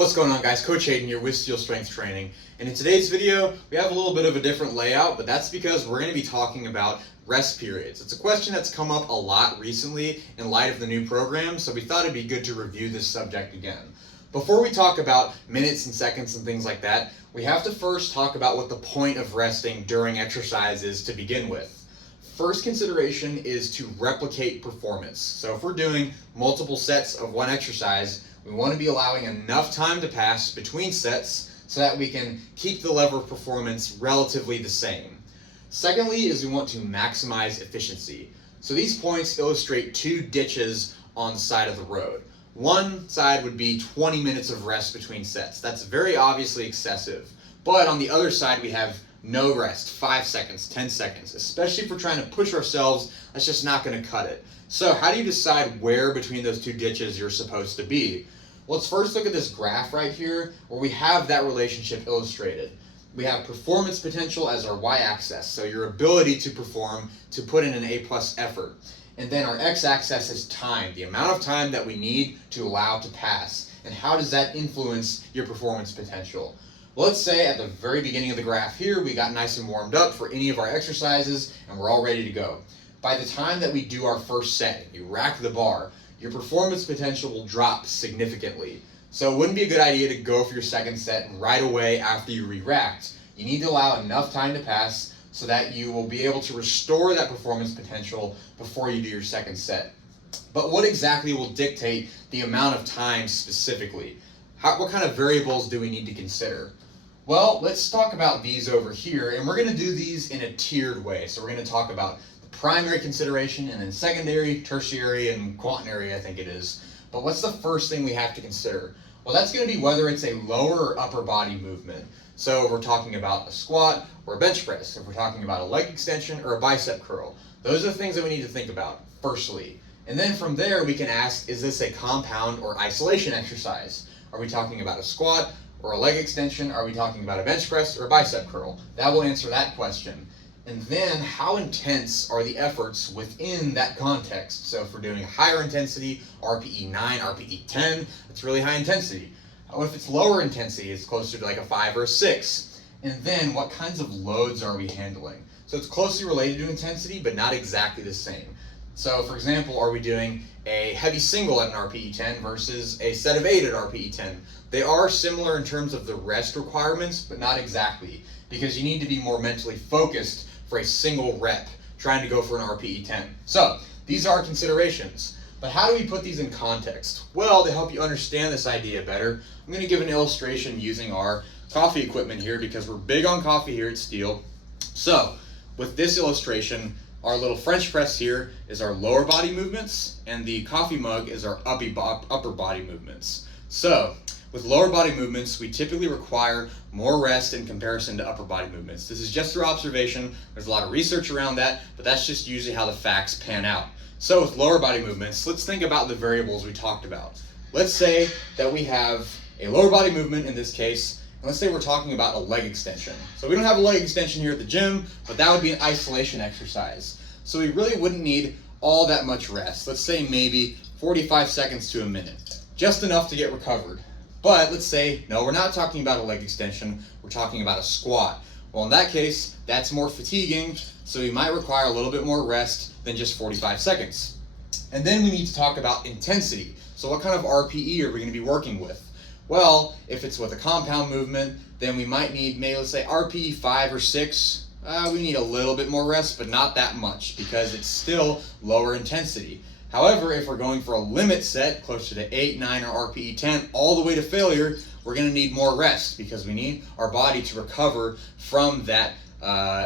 What's going on, guys? Coach Hayden here with Steel Strength Training, and in today's video we have a little bit of a different layout, but that's because we're going to be talking about rest periods. It's a question that's come up a lot recently in light of the new program, so we thought it'd be good to review this subject again. Before we talk about minutes and seconds and things like that, we have to first talk about what the point of resting during exercise is to begin with. First consideration is to replicate performance. So if we're doing multiple sets of one exercise, we want to be allowing enough time to pass between sets so that we can keep the level of performance relatively the same. Secondly is we want to maximize efficiency. So these points illustrate two ditches on the side of the road. One side would be 20 minutes of rest between sets. That's very obviously excessive. But on the other side we have no rest, 5 seconds, 10 seconds. Especially if we're trying to push ourselves, that's just not going to cut it. So how do you decide where between those two ditches you're supposed to be? Let's first look at this graph right here where we have that relationship illustrated. We have performance potential as our y-axis, so your ability to perform, to put in an A+ effort. And then our x-axis is time, the amount of time that we need to allow to pass. And how does that influence your performance potential? Well, let's say at the very beginning of the graph here, we got nice and warmed up for any of our exercises and we're all ready to go. By the time that we do our first set, you rack the bar, your performance potential will drop significantly. So it wouldn't be a good idea to go for your second set right away after you re-racked. You need to allow enough time to pass so that you will be able to restore that performance potential before you do your second set. But what exactly will dictate the amount of time specifically? What kind of variables do we need to consider? Well, let's talk about these over here, and we're going to do these in a tiered way. So we're going to talk about primary consideration, and then secondary, tertiary, and quaternary, I think it is. But what's the first thing we have to consider? Well, that's going to be whether it's a lower or upper body movement. So if we're talking about a squat or a bench press, if we're talking about a leg extension or a bicep curl. Those are the things that we need to think about, firstly. And then from there, we can ask, is this a compound or isolation exercise? Are we talking about a squat or a leg extension? Are we talking about a bench press or a bicep curl? That will answer that question. And then how intense are the efforts within that context? So if we're doing higher intensity, RPE 9, RPE 10, that's really high intensity. What if it's lower intensity? It's closer to like a 5 or a 6. And then what kinds of loads are we handling? So it's closely related to intensity, but not exactly the same. So for example, are we doing a heavy single at an RPE 10 versus a set of 8 at RPE 10? They are similar in terms of the rest requirements, but not exactly, because you need to be more mentally focused for a single rep, trying to go for an RPE 10. So these are considerations, but how do we put these in context? Well, to help you understand this idea better, I'm going to give an illustration using our coffee equipment here because we're big on coffee here at Steel. So with this illustration, our little French press here is our lower body movements, and the coffee mug is our upper body movements. So with lower body movements, we typically require more rest in comparison to upper body movements. This is just through observation. There's a lot of research around that, but that's just usually how the facts pan out. So with lower body movements, let's think about the variables we talked about. Let's say that we have a lower body movement in this case, and let's say we're talking about a leg extension. So we don't have a leg extension here at the gym, but that would be an isolation exercise. So we really wouldn't need all that much rest. Let's say maybe 45 seconds to a minute, just enough to get recovered. But let's say, no, we're not talking about a leg extension, we're talking about a squat. Well, in that case, that's more fatiguing, so we might require a little bit more rest than just 45 seconds. And then we need to talk about intensity. So what kind of RPE are we going to be working with? Well, if it's with a compound movement, then we might need, maybe let's say RPE 5 or 6. We need a little bit more rest, but not that much because it's still lower intensity. However, if we're going for a limit set, closer to 8, 9, or RPE 10, all the way to failure, we're going to need more rest because we need our body to recover from that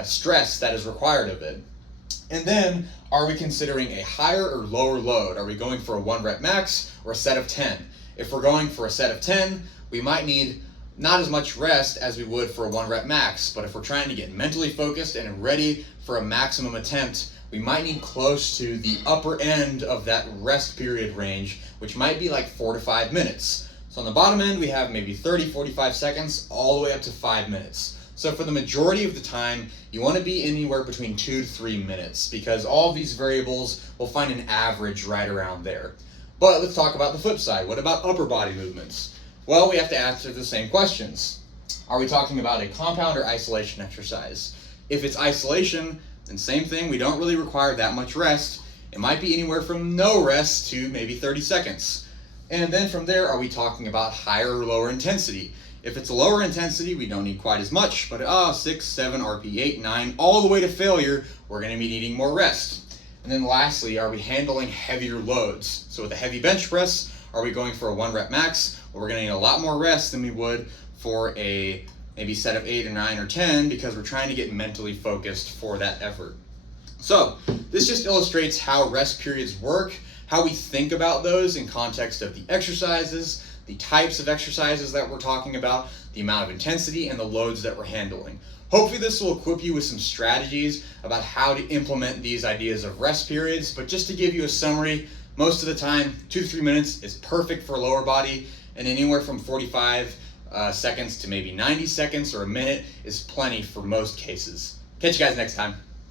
stress that is required of it. And then, are we considering a higher or lower load? Are we going for a 1 rep max or a set of 10? If we're going for a set of 10, we might need not as much rest as we would for a 1 rep max, but if we're trying to get mentally focused and ready for a maximum attempt, we might need close to the upper end of that rest period range, which might be like 4 to 5 minutes. So on the bottom end, we have maybe 30, 45 seconds, all the way up to 5 minutes. So for the majority of the time, you want to be anywhere between 2 to 3 minutes because all of these variables will find an average right around there. But let's talk about the flip side. What about upper body movements? Well, we have to answer the same questions. Are we talking about a compound or isolation exercise? If it's isolation, then same thing, we don't really require that much rest. It might be anywhere from no rest to maybe 30 seconds. And then from there, are we talking about higher or lower intensity? If it's a lower intensity, we don't need quite as much, but 6, 7, RP 8, 9, all the way to failure, we're going to be needing more rest. And then lastly, are we handling heavier loads? So with a heavy bench press, are we going for a 1 rep max? Well, we're going to need a lot more rest than we would for a maybe set of 8 or 9 or 10 because we're trying to get mentally focused for that effort. So this just illustrates how rest periods work, how we think about those in context of the exercises, the types of exercises that we're talking about, the amount of intensity, and the loads that we're handling. Hopefully this will equip you with some strategies about how to implement these ideas of rest periods, but just to give you a summary, most of the time 2 to 3 minutes is perfect for lower body, and anywhere from 45 seconds to maybe 90 seconds or a minute is plenty for most cases. Catch you guys next time.